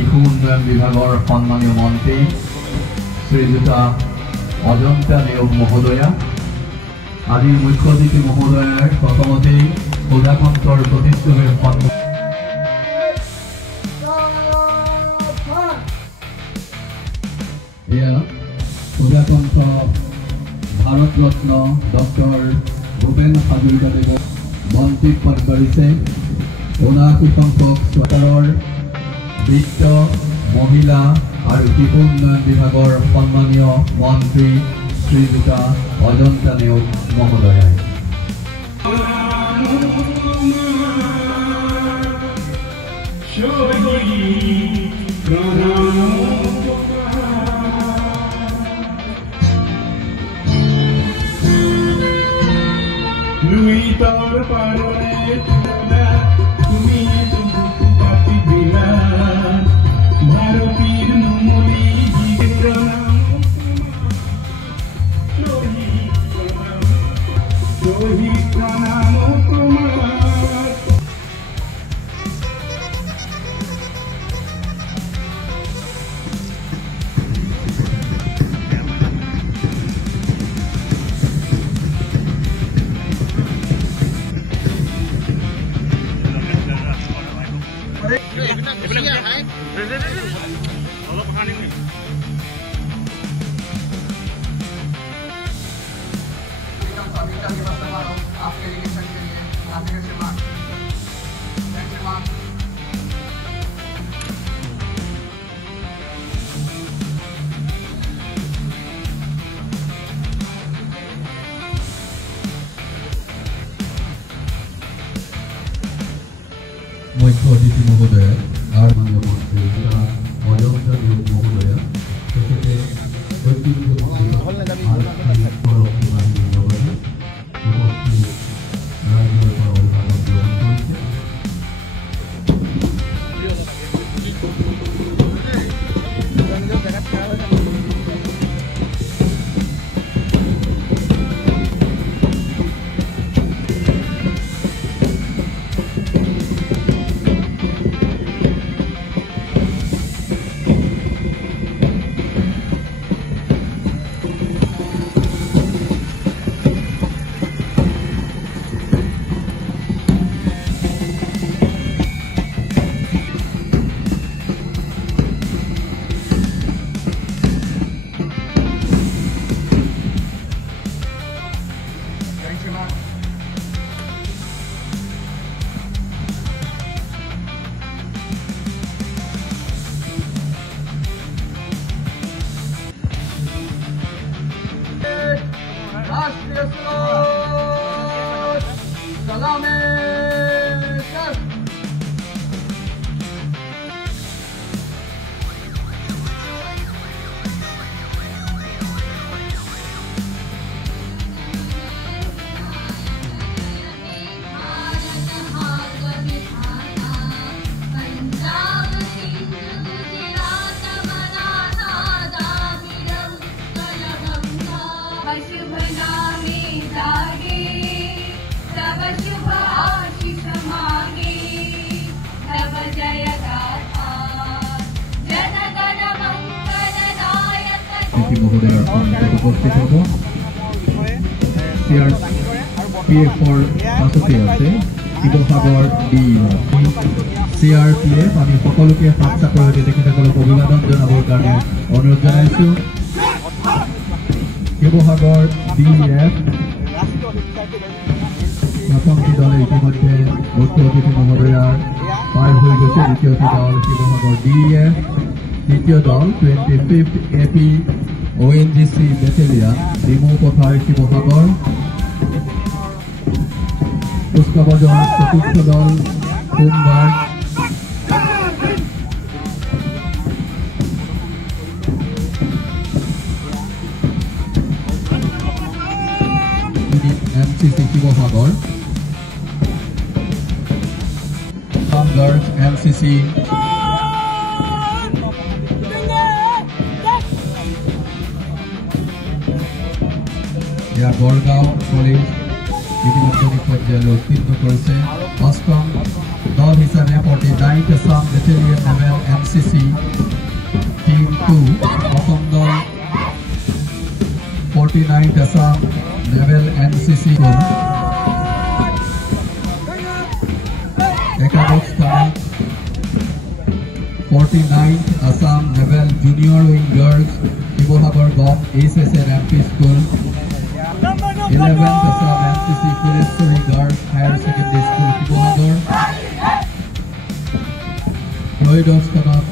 শিশু উন্নয়ন বিভাগৰ সন্মানীয় মন্ত্ৰী শ্ৰীযুতা অজন্তা নেওগ মহোদয়া আদি মুখ্য অতিথি মহোদয়াৰ প্ৰথমতেই সুধাকণ্ঠৰ প্ৰতিশ্ৰুতিৰ সন্মুখ সুধাকণ্ঠ ভাৰত ৰত্ন ডক্টৰ ভূপেন হাজৰিকাদেৱক মন্ত্ৰীত্ব কৰিছে। ৭৯ সংখ্যক চৰকাৰৰ বিত্ত মহিলা আৰু শিশু উন্নয়ন বিভাগৰ সন্মানীয় মন্ত্ৰী শ্ৰীযুতা অজন্তা নেওগ মহোদয়াই মুখ্য অতিথি মহোদয়া আৰ মাননীয় মন্ত্ৰী অজন্তা নেওগ মহোদয়া তেখেতে মহোদয়াৰ সন্মুখত উপস্থিত হ'ব। CRPF-ৰ পাছতে আছে শিৱসাগৰ CRPF। আমি সকলোকে হাত চাপৰ সৈতে তেখেতসকলক অভিবাদন জনাবৰ কাৰণে অনুৰোধ জনাইছোঁ। শিৱসাগৰ DEF প্ৰথমটি দলে ইতিমধ্যে মুখ্য অতিথি মহোদয়াৰ পাৰ হৈ গৈছে। দ্বিতীয়টি দল শিৱসাগৰ DEF, তৃতীয় দল 25th AP ONGC battalion Dimow পথাৰ শিৱসাগৰ, কুচকাৱাজৰ চতুৰ্থ দল home guard, MCC Sivasagar, home guard MCC Gargaon college ইতিমধ্যে পৰ্যায়লৈ উত্তীৰ্ণ কৰিছে। অষ্টম দল হিচাপে 49th Assam battalion naval MCC Assam Naval NCC School. একাদশ স্থানত 49th Assam Naval Junior Wing Girls Shibohagar Gom HSNMP School. 11th Assam NCC Forestry Girls Higher Secondary School Shibohagar. ত্ৰয়োদশ স্থানত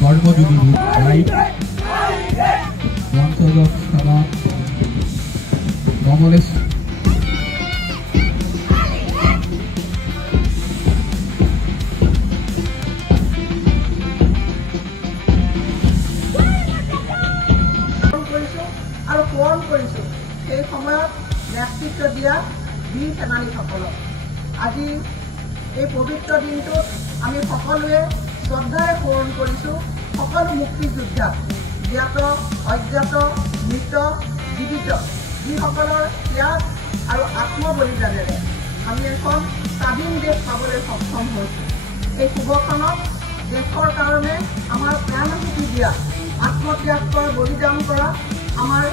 কৰ্মযোগী ৰাইট। পঞ্চদশ স্থানত কমলেশ আৰু পূৰণ কৰিছো সেই সময়ত নেতৃত্ব দিয়া বীৰ সেনানীসকলক। আজি এই পবিত্ৰ দিনটোত আমি সকলোৱে শ্ৰদ্ধাৰে সোঁৱৰণ কৰিছো সকলো মুক্তিযোদ্ধা, জ্ঞাত অজ্ঞাত মৃত জীৱিত যিসকলৰ ত্যাগ আৰু আত্মবলিদানেৰে আমি এখন স্বাধীন দেশ পাবলৈ সক্ষম হৈছো। এই শুভক্ষণত দেশৰ কাৰণে আমাৰ প্ৰাণাহুতি দিয়া, আত্মত্যাগ কৰা, বলিদান কৰা আমাৰ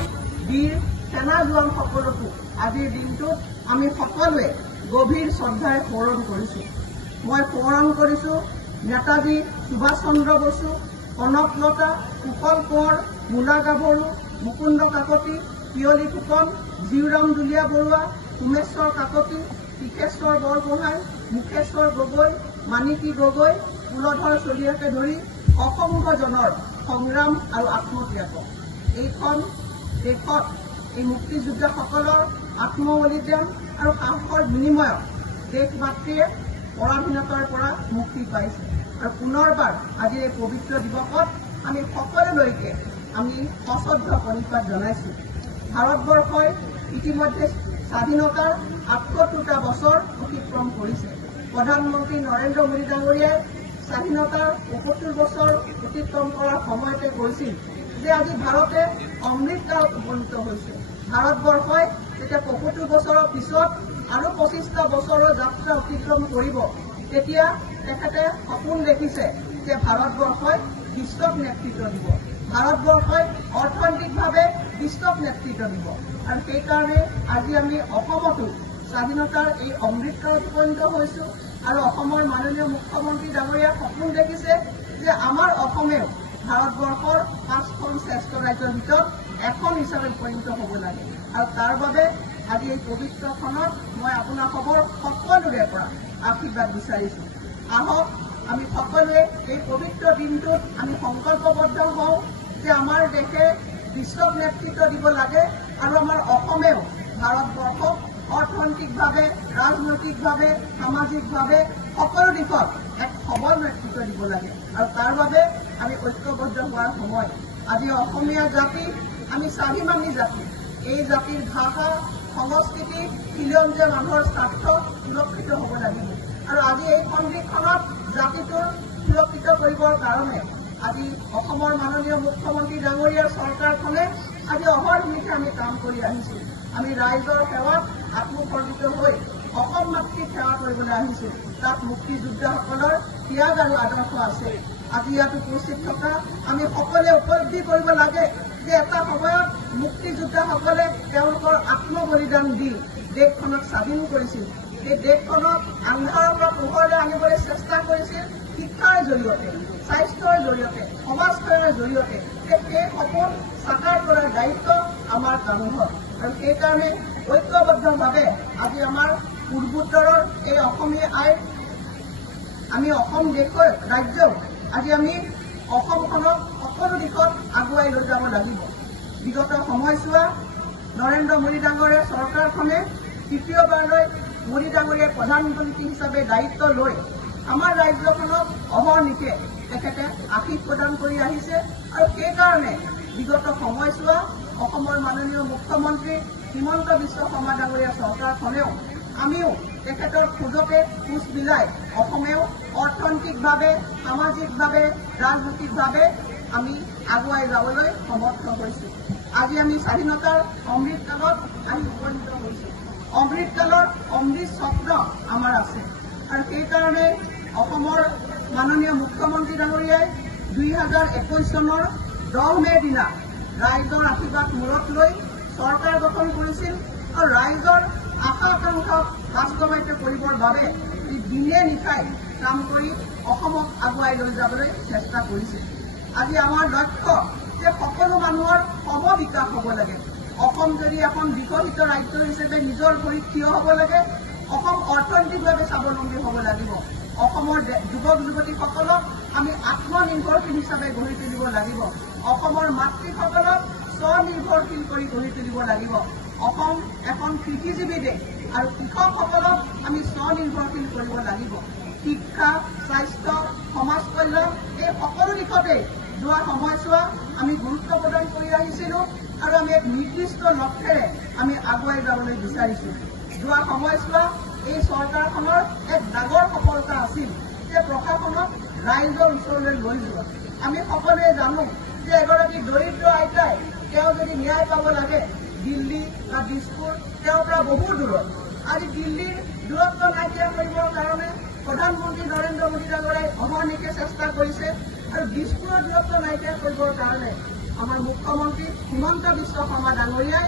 বীৰ সেনা জোৱানসকলকো আজিৰ দিনটোত আমি সকলোৱে গভীৰ শ্ৰদ্ধাৰে সোঁৱৰণ কৰিছো। মই সোঁৱৰণ কৰিছো নেতাজী সুভাষ চন্দ্ৰ বসু, কনকলতা, কুশল কোঁৱৰ, মূলা গাভৰু, মুকুন্দ কাকতি, পিয়লি ফুকন, জীউৰাম দুলীয়া বৰুৱা, উমেশ্বৰ কাকতি, টিকেশ্বৰ বৰগোহাঁই, মুখেশ্বৰ গগৈ, মানিকী গগৈ, কুলধৰ চলিয়াকে ধৰি অসংখ্যজনৰ সংগ্ৰাম আৰু আত্মত্যাগ। এইখন দেশত এই মুক্তিযোদ্ধাসকলৰ আত্মবলিদান আৰু সাহসৰ বিনিময়ত দেশ মাতৃয়ে পৰাধীনতাৰ পৰা মুক্তি পাইছে। আৰু পুনৰবাৰ আজি এই পবিত্ৰ দিৱসত আমি সকলোলৈকে আমি সশ্ৰদ্ধ প্ৰণিপাত জনাইছো। ভাৰতবৰ্ষই ইতিমধ্যে স্বাধীনতাৰ ৭৮টা বছৰ অতিক্ৰম কৰিছে। প্ৰধানমন্ত্ৰী নৰেন্দ্ৰ মোদী ডাঙৰীয়াই স্বাধীনতাৰ ৭৫ বছৰ অতিক্ৰম কৰাৰ সময়তে কৈছিল যে আজি ভাৰতে অমৃতকালত উপনীত হৈছে। ভাৰতবৰ্ষই যেতিয়া ৭৫ বছৰৰ পিছত আৰু ২৫টা বছৰৰ যাত্ৰা অতিক্ৰম কৰিব, তেতিয়া তেখেতে সপোন দেখিছে যে ভাৰতবৰ্ষই বিশ্বক নেতৃত্ব দিব, ভাৰতবৰ্ষই অৰ্থনৈতিকভাৱে বিশ্বক নেতৃত্ব দিব। আৰু সেইকাৰণে আজি আমি অসমতো স্বাধীনতাৰ এই অমৃতকালত উপনীত হৈছো। আৰু অসমৰ মাননীয় মুখ্যমন্ত্ৰী ডাঙৰীয়াই সপোন দেখিছে যে আমাৰ অসমেও ভাৰতবৰ্ষৰ ৫খন শ্ৰেষ্ঠ ৰাজ্যৰ ভিতৰত এখন হিচাপে উপনীত হ'ব লাগে। আৰু তাৰ বাবে আজি এই পবিত্ৰ ক্ষণত মই আপোনালোকৰ সকলোৰে পৰা আশীৰ্বাদ বিচাৰিছো। আহক আমি সকলোৱে এই পবিত্ৰ দিনটোত আমি সংকল্পবদ্ধ হওঁ যে আমাৰ দেশে বিশ্বক নেতৃত্ব দিব লাগে আৰু আমাৰ অসমেও ভাৰতবৰ্ষক অৰ্থনৈতিকভাৱে, ৰাজনৈতিকভাৱে, সামাজিকভাৱে সকলো দিশত এক সবল নেতৃত্ব দিব লাগে। আৰু তাৰ বাবে আমি ঐক্যবদ্ধ হোৱাৰ সময়। আজি অসমীয়া জাতি আমি স্বাভিমানী জাতি। এই জাতিৰ ভাষা, সংস্কৃতি, খিলঞ্জীয়া মানুহৰ স্বাৰ্থ সুৰক্ষিত হ'ব লাগিব। আৰু আজি এই সন্ধিক্ষণত জাতিটোৰ সুৰক্ষিত কৰিবৰ কাৰণে আজি অসমৰ মাননীয় মুখ্যমন্ত্ৰী ডাঙৰীয়াৰ চৰকাৰখনে আজি অহৰ্নিশে আমি কাম কৰি আহিছো। আমি ৰাইজৰ সেৱাত আত্মসমৰ্পিত হৈ অসম মাতৃক সেৱা কৰিবলৈ আহিছো। তাত মুক্তিযোদ্ধাসকলৰ ত্যাগ আৰু আদৰ্শ আছে। আজি ইয়াত উপস্থিত থকা আমি সকলোৱে উপলব্ধি কৰিব লাগে যে এটা সময়ত মুক্তিযোদ্ধাসকলে তেওঁলোকৰ আত্মবলিদান দি দেশখনক স্বাধীন কৰিছিল। এই দেশখনক আন্ধাৰৰ পৰা পোহৰলৈ আনিবলৈ চেষ্টা কৰিছিল শিক্ষাৰ জৰিয়তে, স্বাস্থ্যৰ জৰিয়তে, সমাজসেৱাৰ জৰিয়তে। সেই সপোন সাকাৰ কৰাৰ দায়িত্ব আমাৰ মানুহৰ। আৰু সেইকাৰণে ঐক্যবদ্ধভাৱে আজি আমাৰ পূৰ্বোত্তৰৰ এই অসমীয়া আইন আমি অসম দেশৰ ৰাজ্যও আজি আমি অসমখনক সকলো দিশত আগুৱাই লৈ যাব লাগিব। বিগত সময়ছোৱা নৰেন্দ্ৰ মোদী ডাঙৰীয়াৰ চৰকাৰখনে তৃতীয়বাৰলৈ মোদী ডাঙৰীয়াই প্ৰধানমন্ত্ৰী হিচাপে দায়িত্ব লৈ আমাৰ ৰাজ্যখনক অহৰ্নিশে তেখেতে আশীষ প্ৰদান কৰি আহিছে। আৰু সেইকাৰণে বিগত সময়ছোৱা অসমৰ মাননীয় মুখ্যমন্ত্ৰী হিমন্ত বিশ্ব শৰ্মা ডাঙৰীয়াৰ চৰকাৰখনেও আমিও তেখেতৰ খোজতে খোজ মিলাই অসমেও অৰ্থনৈতিকভাৱে, সামাজিকভাৱে, ৰাজনৈতিকভাৱে আমি আগুৱাই যাবলৈ সমৰ্থ হৈছো। আজি আমি স্বাধীনতাৰ অমৃতকালত আমি উপনীত হৈছো। অমৃতকালৰ অমৃত স্বপ্ন আমাৰ আছে। আৰু সেইকাৰণে অসমৰ মাননীয় মুখ্যমন্ত্ৰী ডাঙৰীয়াই ২০২১ চনৰ ১০ মে'ৰ দিনা ৰাইজৰ আশীৰ্বাদ মূৰত লৈ চৰকাৰ গঠন কৰিছিল আৰু ৰাইজৰ আশা আকাংক্ষাক বাস্তৱায়িত কৰিবৰ বাবে দিনে নিশাই কাম কৰি অসমক আগুৱাই লৈ যাবলৈ চেষ্টা কৰিছিল। আজি আমাৰ লক্ষ্য যে সকলো মানুহৰ সম বিকাশ হ'ব লাগে। অসম যদি এখন বিকশিত ৰাজ্য হিচাপে নিজৰ ভৰিত থিয় হ'ব লাগে, অসম অৰ্থনৈতিকভাৱে স্বাৱলম্বী হ'ব লাগিব। অসমৰ যুৱক যুৱতীসকলক আমি আত্মনিৰ্ভৰশীল হিচাপে গঢ়ি তুলিব লাগিব। অসমৰ মাতৃসকলক স্বনিৰ্ভৰশীল কৰি গঢ়ি তুলিব লাগিব। অসম এখন কৃষিজীৱী দেশ আৰু কৃষকসকলক আমি স্বনিৰ্ভৰশীল কৰিব লাগিব। শিক্ষা, স্বাস্থ্য, সমাজ কল্যাণ এই সকলো দিশতে যোৱা সময়ছোৱা আমি গুৰুত্ব প্ৰদান কৰি আহিছিলোঁ আৰু আমি এক নিৰ্দিষ্ট লক্ষ্যৰে আমি আগুৱাই যাবলৈ বিচাৰিছোঁ। যোৱা সময়ছোৱা এই চৰকাৰখনৰ এক ডাঙৰ সফলতা আছিল যে প্ৰশাসনক ৰাইজৰ ওচৰলৈ লৈ যোৱা। আমি সকলোৱে জানো যে এগৰাকী দৰিদ্ৰ আইতাই তেওঁ যদি ন্যায় পাব লাগে দিল্লী বা দিছপুৰ তেওঁৰ পৰা বহু দূৰত। আজি দিল্লীৰ দূৰত্ব নাইকিয়া কৰিবৰ কাৰণে প্ৰধানমন্ত্ৰী নৰেন্দ্ৰ মোদী ডাঙৰীয়াই অহৰ্নিশে চেষ্টা কৰিছে আৰু দিছপুৰৰ দূৰত্ব নাইকিয়া কৰিবৰ কাৰণে আমাৰ মুখ্যমন্ত্ৰী হিমন্ত বিশ্ব শৰ্মা ডাঙৰীয়াই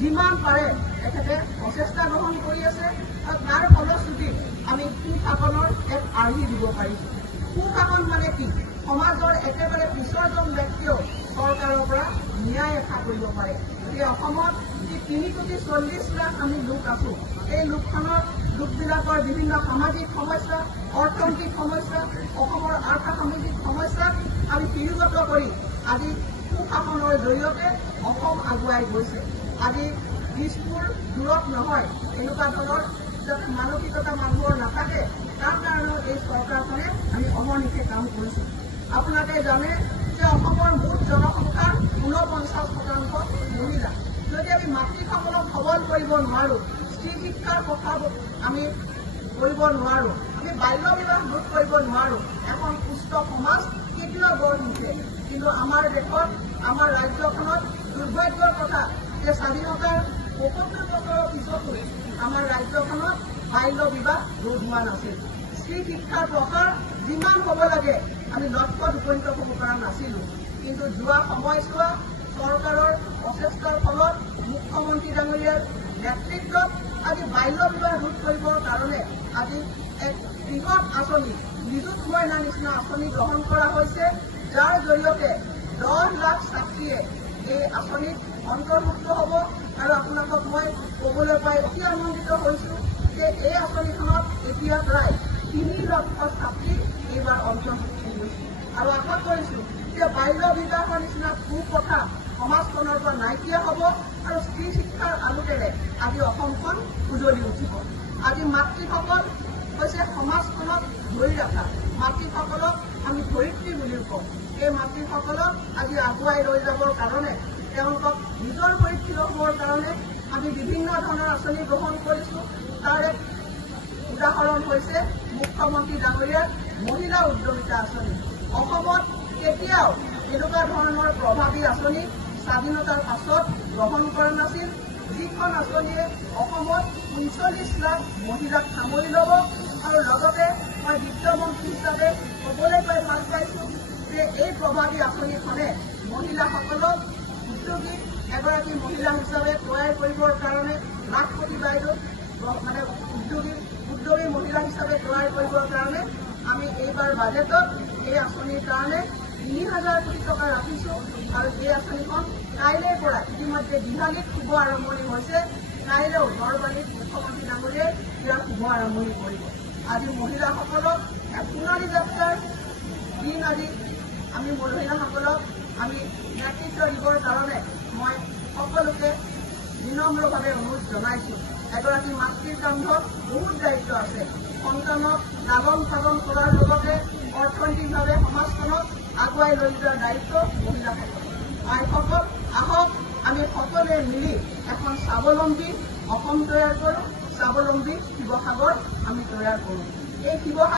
যিমান পাৰে তেখেতে প্ৰচেষ্টা গ্ৰহণ কৰি আছে আৰু তাৰ ফলশ্ৰুতিত আমি সুশাসনৰ এক আৰ্হি দিব পাৰিছোঁ। সুশাসন মানে কি? সমাজৰ একেবাৰে পিছৰজন ব্যক্তিয়েও চৰকাৰৰ পৰা ন্যায় আশা কৰিব পাৰে। গতিকে অসমত যি 3,40,00,000 আমি লোক আছো, এই লোকবিলাকৰ বিভিন্ন সামাজিক সমস্যা, অৰ্থনৈতিক সমস্যা, অসমৰ আৰ্থসামাজিক সমস্যাক আমি তিৰোগত কৰি আজি সুশাসনৰ জৰিয়তে অসম আগুৱাই গৈছে। আজি দিছপুৰ দূৰত নহয়, এনেকুৱা ধৰণৰ যাতে মানসিকতা মানুহৰ নাথাকে তাৰ কাৰণেও এই চৰকাৰখনে আমি অহৰ্নিশে কাম কৰিছোঁ। আপোনালোকে জানে যে অসমৰ মুঠ জনসংখ্যাৰ 49% মহিলা। যদি আমি মাতৃসকলক সবল কৰিব নোৱাৰোঁ, স্ত্ৰী শিক্ষাৰ কথা আমি কৰিব নোৱাৰোঁ, আমি বাল্য বিবাহ ৰোধ কৰিব নোৱাৰোঁ, এখন সুস্থ সমাজ কেতিয়াও গঢ় নুঠে। কিন্তু আমাৰ দেশত, আমাৰ ৰাজ্যখনত দুৰ্ভাগ্যৰ কথা যে স্বাধীনতাৰ ৭৫ বছৰৰ পিছতো আমাৰ ৰাজ্যখনত বাল্য বিবাহ ৰোধ হোৱা নাছিল। স্ত্ৰী শিক্ষাৰ প্ৰসাৰ যিমান হ'ব লাগে আমি লক্ষ্যত উপনীত হ'ব পৰা নাছিলোঁ। কিন্তু যোৱা সময়ছোৱা চৰকাৰৰ প্ৰচেষ্টাৰ ফলত মুখ্যমন্ত্ৰী ডাঙৰীয়াৰ নেতৃত্বত আজি বাল্য বিবাহ ৰোধ কৰিবৰ কাৰণে আজি এক বৃহৎ আঁচনি, নিযুত মইনা নিচিনা আঁচনি গ্ৰহণ কৰা হৈছে, যাৰ জৰিয়তে 10 লাখ ছাত্ৰীয়ে এই আঁচনিত অন্তৰ্ভুক্ত হ'ব। আৰু আপোনালোকক মই ক'বলৈ পাই অতি আনন্দিত হৈছোঁ যে এই আঁচনিখনত এতিয়া প্ৰায় 3 লক্ষ ছাত্ৰী এইবাৰ অন্তৰ্ভুক্ত হৈছে আৰু আশা কৰিছোঁ যে বাল্য বিবাহৰ নিচিনা কুপ্ৰথা সমাজখনৰ পৰা নাইকিয়া হ'ব আৰু স্ত্ৰী শিক্ষাৰ আলোকেৰে আজি অসমখন উজলি উঠিব। আজি মাতৃসকল হৈছে সমাজখনক ধৰি ৰখা। মাতৃসকলক আমি ধৰিত্ৰী বুলিও কওঁ। এই মাতৃসকলক আজি আগুৱাই লৈ যাবৰ কাৰণে, তেওঁলোকক নিজৰ ভৰিত থিয় হ'বৰ কাৰণে আমি বিভিন্ন ধৰণৰ আঁচনি গ্ৰহণ কৰিছোঁ। তাৰ এক উদাহৰণ হৈছে মুখ্যমন্ত্ৰী ডাঙৰীয়াৰ মহিলা উদ্যমিতা আঁচনি। অসমত কেতিয়াও এনেকুৱা ধৰণৰ প্ৰভাৱী আঁচনি স্বাধীনতাৰ পাছত গ্ৰহণ কৰা নাছিল, যিখন আঁচনিয়ে অসমত ৩৫ লাখ মহিলাক সামৰি ল'ব। আৰু লগতে মই বিত্তমন্ত্ৰী হিচাপে ক'বলৈ পাই ভাল পাইছোঁ যে এই প্ৰভাৱী আঁচনিখনে মহিলাসকলক উদ্যোগী এগৰাকী মহিলা হিচাপে তৈয়াৰ কৰিবৰ কাৰণে লাখপতি বাইদেউ উদ্যোগী মহিলা হিচাপে তৈয়াৰ কৰিবৰ কাৰণে আমি এইবাৰ বাজেটত এই আঁচনিৰ কাৰণে ৩,০০০ কোটি টকা ৰাখিছোঁ। আৰু এই আঁচনিখন কাইলৈৰ পৰা ইতিমধ্যে দিহালীত শুভ আৰম্ভণি হৈছে, কাইলৈও নলবাৰীত মুখ্যমন্ত্ৰী ডাঙৰীয়াই ইয়াৰ শুভ আৰম্ভণি কৰিব। আজি মহিলাসকলক সোণালী যাত্ৰাৰ দিন আজি আমি মহিলাসকলক আমি নেতৃত্ব দিবৰ কাৰণে মই সকলোকে বিনম্ৰভাৱে অনুৰোধ জনাইছোঁ। এগৰাকী মাতৃৰ কান্ধত বহুত দায়িত্ব আছে। সন্তানক লালন পালন কৰাৰ লগতে অৰ্থনৈতিকভাৱে সমাজখনক আগুৱাই লৈ যোৱাৰ দায়িত্ব মহিলাসকলৰ। আইসকল, আহক আমি সকলোৱে মিলি এখন স্বাৱলম্বী অসম তৈয়াৰ কৰোঁ, স্বাৱলম্বী শিৱসাগৰ আমি তৈয়াৰ কৰোঁ। এই শিৱসাগৰ